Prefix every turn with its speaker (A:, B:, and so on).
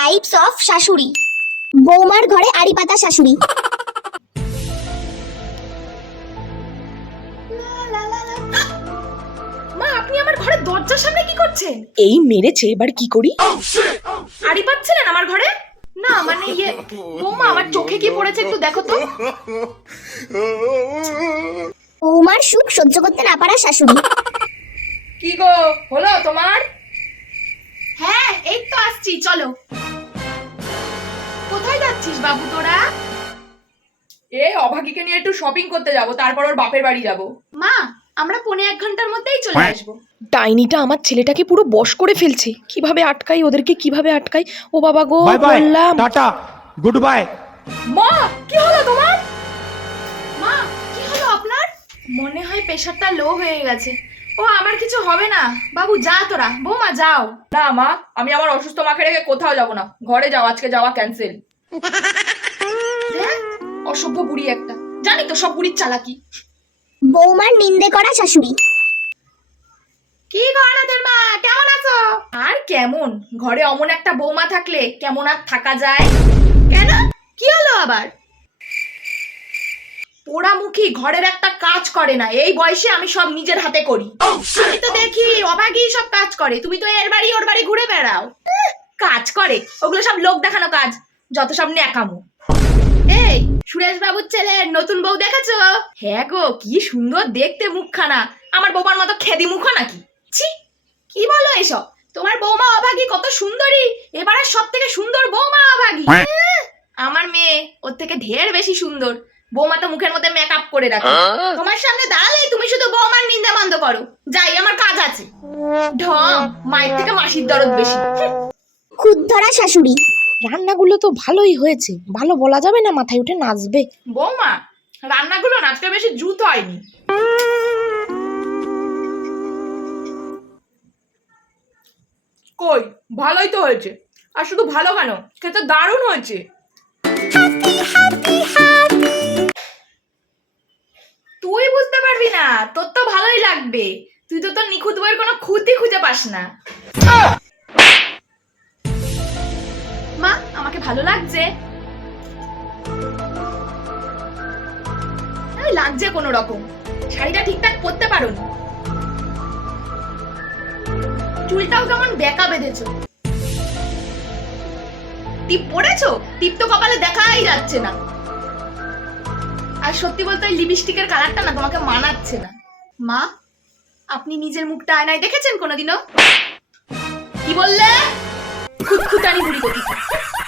A: Types of শাশুড়ি। বৌমার ঘরে আড়ি পাতা শাশুড়ি।
B: মা, আপনি আমার ঘরের দরজার সামনে কি করছেন?
C: এই মেরেছে, এবার কি করি?
B: আড়ি পাচ্ছিলেন আমার ঘরে? না মানে বৌমা, আমার চোখে কি পড়েছে একটু দেখো তো।
A: বৌমার সুখ সহ্য করতে না পারা শাশুড়ি।
B: কি গো, হলো তোমার? হ্যাঁ, এই তো আসছি, চলো। কোথায় যাচ্ছিস বাবু তোরা? অভাগীকে নিয়ে একটু শপিং করতে যাব, তারপর ওর বাপের বাড়ি যাব। মা, আমরা 1.5 ঘন্টার মধ্যেই চলে আসবো।
C: ডাইনিটা আমার ছেলেটাকে পুরো বশ করে ফেলছে। কিভাবে আটকাই ওদেরকে, কিভাবে আটকাই? ও বাবা গো, বললাম
D: টাটা, গুড বাই।
B: মা, কি হলো তোমার? মা, কি হলো আপনার? মনে হয় প্রেশারটা লো হয়ে গেছে। ও, আমার কিছু হবে না বাবু, যা তোরা। বৌমা যাও। না মা, আমি আমার অসুস্থ মাকে রেখে কোথাও যাব না। ঘরে যাও, আজকে যাওয়া ক্যান্সেল। অসভ্য বুড়ি একটা, জানি তো সব বুড়ির চালাকি।
A: বৌমার নিন্দে করা শাশুড়ি।
B: কি গয়নাদের মা, কেমন আছো? আর কেমন, ঘরে অমন একটা বৌমা থাকলে কেমন আর থাকা যায়? কেন, কি হলো আবার? পোড়ামুখী ঘরের একটা কাজ করে না। এই বয়সে আমি সব নিজের হাতে করি। আমি তো দেখি অভাগী সব কাজ করে, তুমি তো এর বাড়ি ওর বাড়ি ঘুরে বেড়াও। কাজ করে ওগুলো সব লোক দেখানো কাজ, যত সব ন্যাকামো। এই সুরেশ বাবুর ছেলের নতুন বউ দেখেছো? হ্যাঁ গো, কি সুন্দর দেখতে মুখখানা। আমার বৌমার মতো খেদি মুখ নাকি? ছি, কি বলো এসব? তোমার বৌমা অভাগী কত সুন্দরী, এবারে সব থেকে সুন্দর বৌমা অভাগী। আমার মেয়ে ওর থেকে ঢের বেশি সুন্দর। বৌমা তো মুখের মধ্যে মেকআপ করে রাখে। তোমার সামনে দাঁড়ালেই তুমি শুধু বৌমার নিন্দা বন্ধ করো। যাই, আমার কাজ আছে। ঢং, মায়ের থেকে মাসির দরদ বেশি।
A: খুদ ধরা শাশুড়ি।
C: রান্নাগুলো তো ভালোই হয়েছে, ভালো বলা যাবে না, মাথায় উঠে নাচবে।
B: বৌমা, রান্নাগুলো আজকে বেশি জুত হয়নি। কই, ভালোই তো হয়েছে। আর শুধু ভালো কেন, খেতে দারুণ হয়েছে। তুই বুঝতে পারবি না, তোর তো ভালোই লাগবে। তুই তো তোর নিখুঁত বইয়ের কোনো খুঁতই খুঁজে পাস না। মা, আমাকে ভালো লাগছে। লাগছে কোনো রকম। শাড়িটা ঠিকঠাক পরতে পারোনি। চুলটাও কেমন বেঁকা বেঁধেছো। টিপ পড়েছো? টিপ তো কপালে দেখাই যাচ্ছে না। আর সত্যি বলতে ওই লিপস্টিকের কালারটা না তোমাকে মানাচ্ছে না। মা, আপনি নিজের মুখটা আয়নায় দেখেছেন কোনোদিনও? কি বললে? খুঁতখুঁতানি বুড়ি কোথায়।